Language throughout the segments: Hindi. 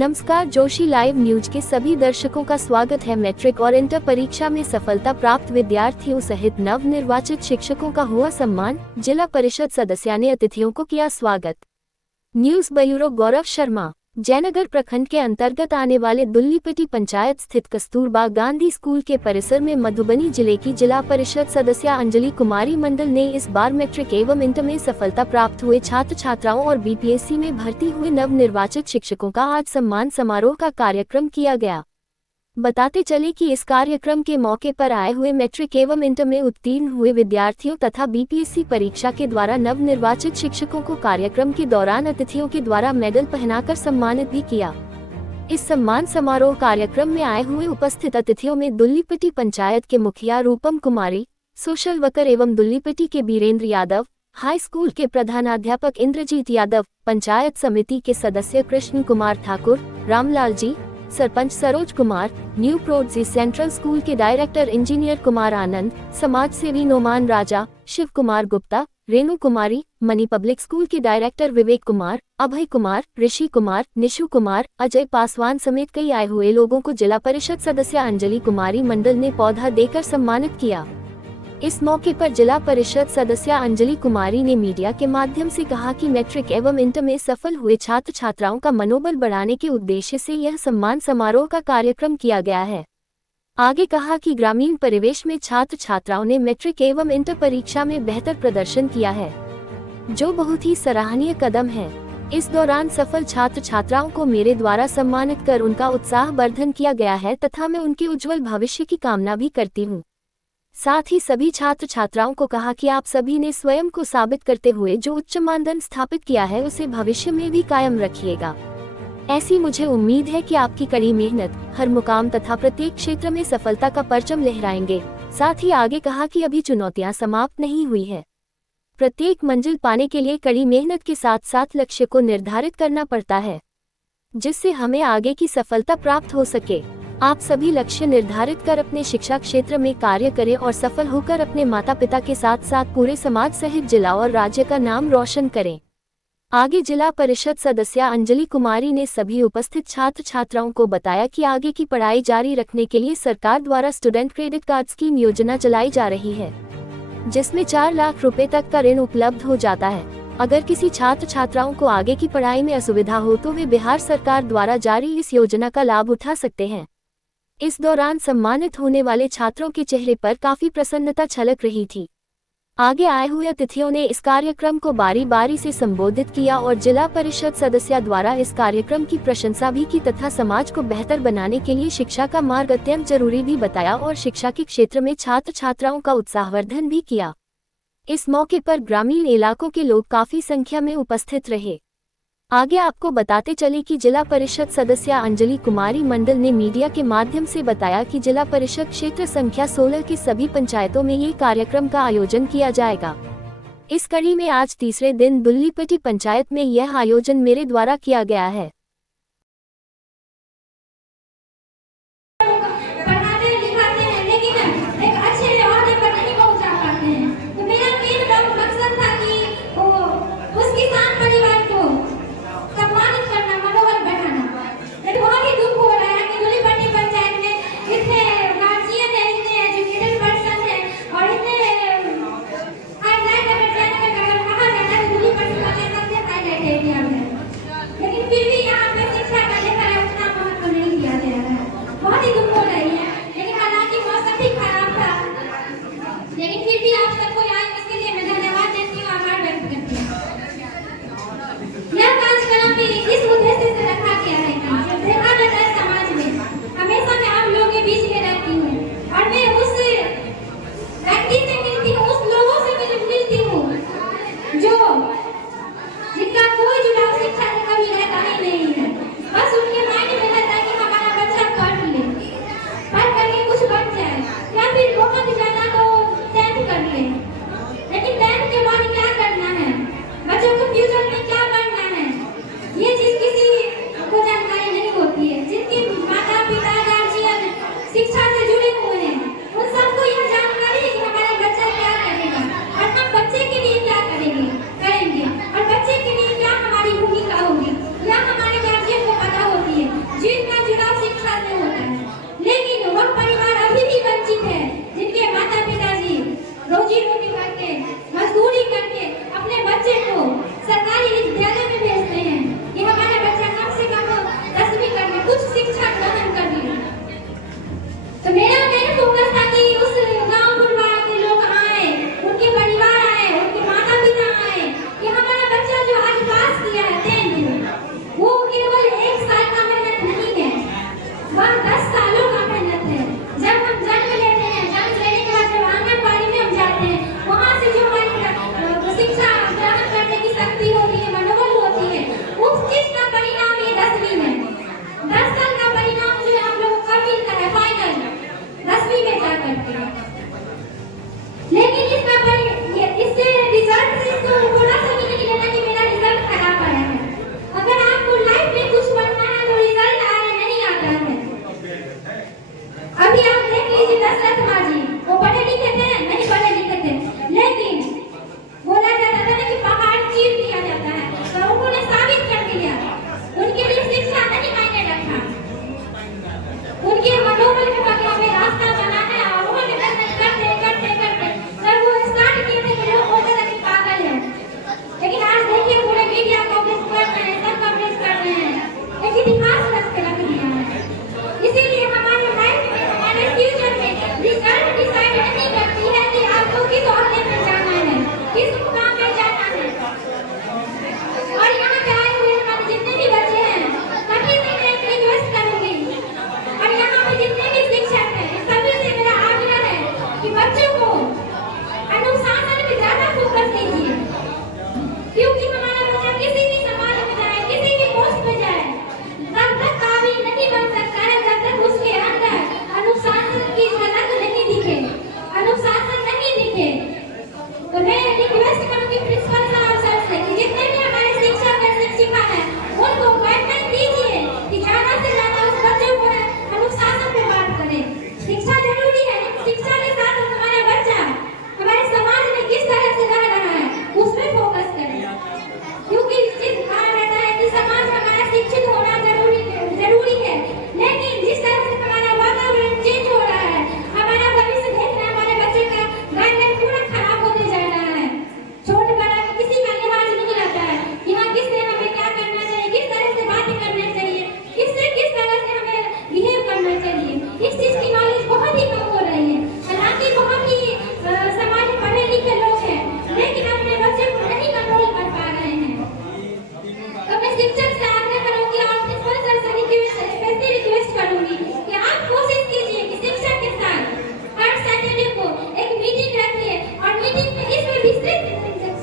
नमस्कार, जोशी लाइव न्यूज के सभी दर्शकों का स्वागत है। मैट्रिक और इंटर परीक्षा में सफलता प्राप्त विद्यार्थियों सहित नव निर्वाचित शिक्षकों का हुआ सम्मान। जिला परिषद सदस्य ने अतिथियों को किया स्वागत। News bureau Gaurav Sharma. जयनगर प्रखंड के अंतर्गत आने वाले दुल्लीपट्टी पंचायत स्थित कस्तूरबा गांधी स्कूल के परिसर में मधुबनी जिले की जिला परिषद सदस्य अंजलि कुमारी मंडल ने इस बार मैट्रिक एवं इंटर में सफलता प्राप्त हुए छात्र छात्राओं और बीपीएससी में भर्ती हुए नव निर्वाचित शिक्षकों का आज सम्मान समारोह का कार्यक्रम किया गया। बताते चले कि इस कार्यक्रम के मौके पर आए हुए मैट्रिक एवं इंटर में उत्तीर्ण हुए विद्यार्थियों तथा बीपीएससी परीक्षा के द्वारा नव निर्वाचित शिक्षकों को कार्यक्रम के दौरान अतिथियों के द्वारा मेडल पहनाकर सम्मानित भी किया। इस सम्मान समारोह कार्यक्रम में आए हुए उपस्थित अतिथियों में दुल्लीपट्टी पंचायत के मुखिया रूपम कुमारी, सोशल वर्कर एवं दुल्लीपट्टी के बीरेंद्र यादव, हाई स्कूल के प्रधानाध्यापक इंद्रजीत यादव, पंचायत समिति के सदस्य Krishna Kumar Thakur, Ramlal ji, sarpanch Saroj Kumar, new prodigy central school के डायरेक्टर इंजीनियर कुमार आनंद, समाज सेवी नोमान राजा, शिव कुमार गुप्ता, रेणु कुमारी, मनी पब्लिक स्कूल के डायरेक्टर विवेक कुमार, अभय कुमार, ऋषि कुमार, निशु कुमार, अजय पासवान समेत कई आए हुए लोगों को जिला परिषद सदस्य अंजलि कुमारी मंडल ने पौधा देकर सम्मानित किया। इस मौके पर जिला परिषद सदस्य अंजलि कुमारी ने मीडिया के माध्यम से कहा कि मैट्रिक एवं इंटर में सफल हुए छात्र छात्राओं का मनोबल बढ़ाने के उद्देश्य से यह सम्मान समारोह का कार्यक्रम किया गया है। आगे कहा कि ग्रामीण परिवेश में छात्र छात्राओं ने मैट्रिक एवं इंटर परीक्षा में बेहतर प्रदर्शन किया है, जो बहुत ही सराहनीय कदम है। इस दौरान सफल छात्र छात्राओं को मेरे द्वारा सम्मानित कर उनका उत्साह वर्धन किया गया है तथा मैं उनके उज्जवल भविष्य की कामना भी करती हूँ। साथ ही सभी छात्र छात्राओं को कहा कि आप सभी ने स्वयं को साबित करते हुए जो उच्च मानदंड स्थापित किया है उसे भविष्य में भी कायम रखिएगा। ऐसी मुझे उम्मीद है कि आपकी कड़ी मेहनत हर मुकाम तथा प्रत्येक क्षेत्र में सफलता का परचम लहराएंगे। साथ ही आगे कहा कि अभी चुनौतियां समाप्त नहीं हुई है। प्रत्येक मंजिल पाने के लिए कड़ी मेहनत के साथ साथ लक्ष्य को निर्धारित करना पड़ता है, जिससे हमें आगे की सफलता प्राप्त हो सके। आप सभी लक्ष्य निर्धारित कर अपने शिक्षा क्षेत्र में कार्य करें और सफल होकर अपने माता पिता के साथ साथ पूरे समाज सहित जिला और राज्य का नाम रोशन करें। आगे जिला परिषद सदस्य अंजलि कुमारी ने सभी उपस्थित छात्र छात्राओं को बताया कि आगे की पढ़ाई जारी रखने के लिए सरकार द्वारा स्टूडेंट क्रेडिट कार्ड स्कीम योजना चलाई जा रही है, जिसमें 4 लाख रुपए तक का ऋण उपलब्ध हो जाता है। अगर किसी छात्र छात्राओं को आगे की पढ़ाई में असुविधा हो तो वे बिहार सरकार द्वारा जारी इस योजना का लाभ उठा सकते हैं। इस दौरान सम्मानित होने वाले छात्रों के चेहरे पर काफी प्रसन्नता छलक रही थी। आगे आए हुए अतिथियों ने इस कार्यक्रम को बारी बारी से संबोधित किया और जिला परिषद सदस्य द्वारा इस कार्यक्रम की प्रशंसा भी की तथा समाज को बेहतर बनाने के लिए शिक्षा का मार्ग अत्यंत जरूरी भी बताया और शिक्षा के क्षेत्र में छात्र छात्राओं का उत्साहवर्धन भी किया। इस मौके पर ग्रामीण इलाकों के लोग काफी संख्या में उपस्थित रहे। आगे आपको बताते चले कि जिला परिषद सदस्य अंजलि कुमारी मंडल ने मीडिया के माध्यम से बताया कि जिला परिषद क्षेत्र संख्या 16 की सभी पंचायतों में ये कार्यक्रम का आयोजन किया जाएगा। इस कड़ी में आज तीसरे दिन दुल्लीपट्टी पंचायत में यह आयोजन मेरे द्वारा किया गया है। लेकिन फिर भी करते हैं। लेकिन इससे रिजल्ट से इसको थोड़ा सा भी नहीं लेना कि मेरा रिजल्ट खराब आया है। अगर आपको लाइफ में कुछ बनना है तो रिजल्ट आने नहीं आता है। अभी आप देख लीजिए दशरथ माँ जी, वो पढ़े लिखे थे नहीं पढ़े लिखे थे, लेकिन बोला जाता था कि पहाड़ चीर दिया जाता है, तो उन्होंने साबित कर दिया। उनके लिए शिक्षा नहीं मायने रखा, उनके मनोबल के बदलाव में रास्ता बना है। और उन्होंने करते करते करते जब वो स्टार्ट किए थे तो लोग बोलते थे कि पागल है, लेकिन आज देखिए पूरे मीडिया कवरेज कर रहे हैं, सब कवरेज कर रहे हैं, एक इतिहास रच के रख दिया है। इसीलिए हमारे लाइफ में, हमारे फ्यूचर में रिजल्ट डिसाइड नहीं करती है कि आपको किस ओहदे में जाना है, किस मुकाम में जाना है। और यहाँ पे आए हुए हमारे जितने भी बच्चे हैं, सभी से मैं एक रिक्वेस्ट करूंगी, और यहाँ पे जितने भी शिक्षक हैं, सभी से मेरा आग्रह है कि बच्चों को अनुशासन पे ज्यादा फोकस दीजिए, क्योंकि हमारा बच्चा किसी भी समाज में जाए, किसी भी पोस्ट पे जाए, तब तक काबिल नहीं बन सकता है जब तक उसके अंदर अनुशासन की झलक नहीं दिखे, अनुशासन नहीं दिखे। तो मैं रिक्वेस्ट करूंगी प्रिंसिपल साहब सर से कि जितने भी हमारे शिक्षक और शिक्षिका हैं, उनको गाइडलाइन दीजिए कि ज्यादा से ज्यादा उस बच्चों को अनुशासन पे बात करें। शिक्षा जरूरी है, लेकिन शिक्षा के साथ हमारा बच्चा हमारे समाज में किस तरह से रह रहा है उस पर फोकस करें, क्योंकि कहा रहता है कि समाज हमारा शिक्षित होना जरूरी है, लेकिन जिस तरह से हमारा वातावरण चेंज हो रहा है, हमारा भविष्य देखना, हमारे बच्चे का गाइडलाइन पूरा खराब होते जा रहा है। छोट बड़ा किसी का लिहाज नहीं रहता है कि हाँ किससे हमें क्या करना चाहिए, किस तरह से बातें करनी चाहिए, किससे किस तरह से हमें बिहेव करना चाहिए, इस चीज की नॉलेज बहुत ही कम हो रही है। हालांकि बहुत ही समाज में पढ़े लिखे लोग हैं, लेकिन अपने बच्चे को नहीं कंट्रोल कर पा रहे हैं। तो मैं शिक्षक से आग्रह करूंगी और प्रिंसिपल सर से स्पेशली रिक्वेस्ट करूंगी कि आप कोशिश कीजिए कि शिक्षक के साथ हर सैटरडे को एक मीटिंग रखिए, और मीटिंग में इसमें विस्तृत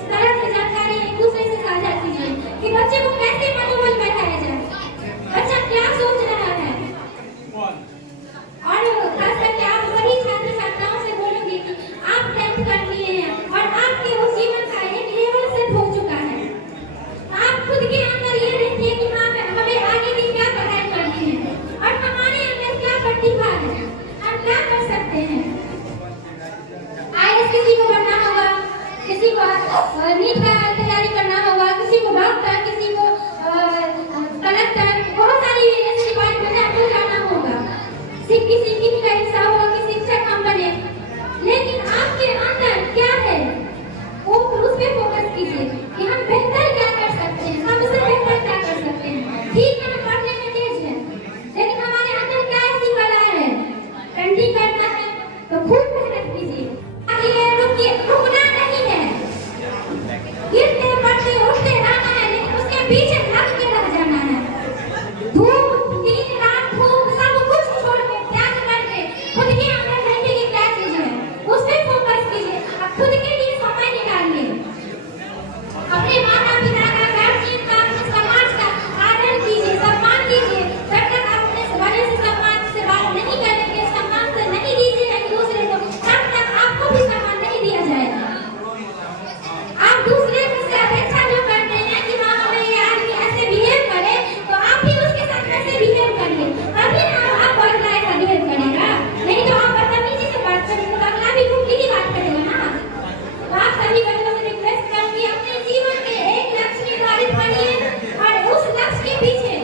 तरह से जानकारी एक दूसरे से साझा कीजिए कि बच्चे को कैसे मनोबल बैठाया जाए, बच्चा क्या सोच रहा है। और खास करके आप सभी छात्र छात्राओं से बोलूंगी कि आप 10th कर लिए हैं और आपके उस जीवन का एक लेवल सेट हो चुका है। आप खुद के अंदर ये देखिए कि हाँ हमें आगे की क्या पढ़ाई करनी है और हमारे अंदर क्या प्रतिभा है, हम क्या कर सकते हैं। IAS किसी को बनना होगा, किसी को नीट का तैयारी करना होगा, किसी को डॉक्टर, किसी को कलेक्टर, बहुत सारी ऐसी डिपार्टमेंट आपको जाना होगा। किसी का हिस्सा होगा कि शिक्षक हम बने, लेकिन आपके अंदर क्या है वो उस पे फोकस कीजिए कि हम बेहतर क्या कर सकते हैं, हमसे बेहतर क्या कर सकते हैं। ठीक है, हम पढ़ने में तेज हैं, लेकिन हमारे अंदर क्या ऐसी कला है, पेंटिंग करना है, तो खूब मेहनत कीजिए। आगे रुकिए, रुकना नहीं है, गिरते पड़ते उठते रहना है, लेकिन उसके पीछे लग के रह जाना है। धूप दिन रात धूप सब कुछ छोड़ के त्याग करके खुद के अंदर देखिए कि क्या चीज है, उस पे फोकस कीजिए। अब खुद के लिए समय निकालिए, अपने माता पिता का, गार्जियन का, अपने समाज का आदर कीजिए, सम्मान कीजिए। जब तक आप अपने बड़े से सम्मान से बात नहीं करेंगे, सम्मान से नहीं दीजिए एक दूसरे को, तब तक आपको भी सम्मान नहीं दिया जाएगा। आप दूसरे से अपेक्षा जो करते हैं कि हाँ हमें ये आदमी ऐसे बिहेव करे, तो आप भी उसके साथ ऐसे बिहेव करिए, तभी ना आप अगला ऐसा बिहेव करेगा। नहीं तो आप बदतमीजी से बात करेंगे तो अगला भी खूब ही बात करेगा ना। तो आप सभी बच्चों से रिक्वेस्ट करूंगी, अपने जीवन में एक लक्ष्य निर्धारित करिए और उस लक्ष्य के पीछे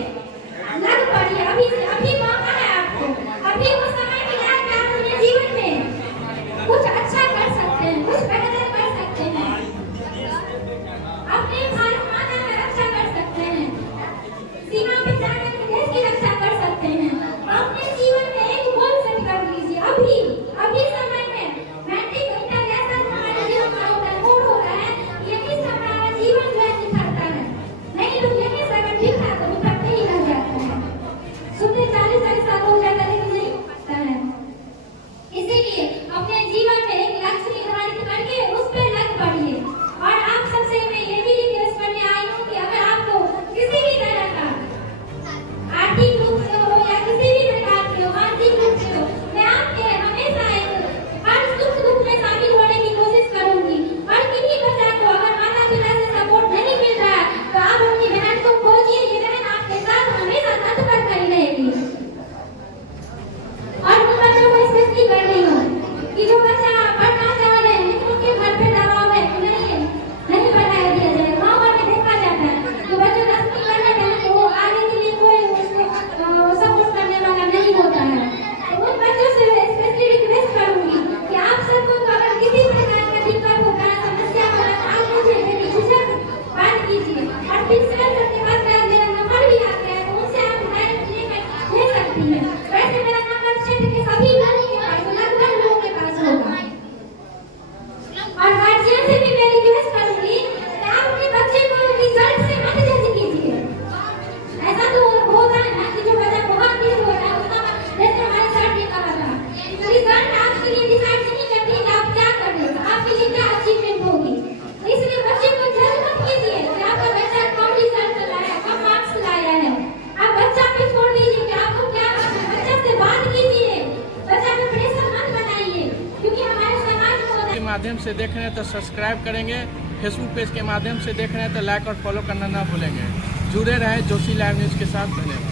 लग पड़िए। अभी मौका है आपको, अभी वो समय मिला है कि आप अपने जीवन में कुछ अच्छा कर सकते हैं, कुछ बेहतर कर सकते हैं, अपने भारत माता का रक्षा कर सकते हैं, सीमा पे जाकर देश की रक्षा कर सकते हैं। अपने जीवन में एक गोल सेट कर लीजिए। अभी समय में मैट्रिक इंटरनेशनल हमारे जीवन का होता है, मोड़ हो रहा है, यही से हमारा जीवन जो है निखरता है। नहीं तो यही से अगर दिखा तो निखरते ही रह जाता है। सुनते 40 साल हो जाता है, लेकिन नहीं होता है। इसीलिए अपने जीवन में एक लक्ष्य निर्धारित करके उस पे लग पड़िए। और आप सबसे मैं ये भी रिक्वेस्ट करने आई हूँ कि अगर आपको किसी भी तरह का आर्थिक रूप से हो या किसी भी प्रकार के हो, मानसिक रूप से हो, मैं आपके हमेशा एक माध्यम से देख रहे हैं तो सब्सक्राइब करेंगे, फेसबुक पेज के माध्यम से देख रहे हैं तो लाइक और फॉलो करना ना भूलेंगे। जुड़े रहें जोशी लाइव न्यूज़ के साथ। धन्यवाद।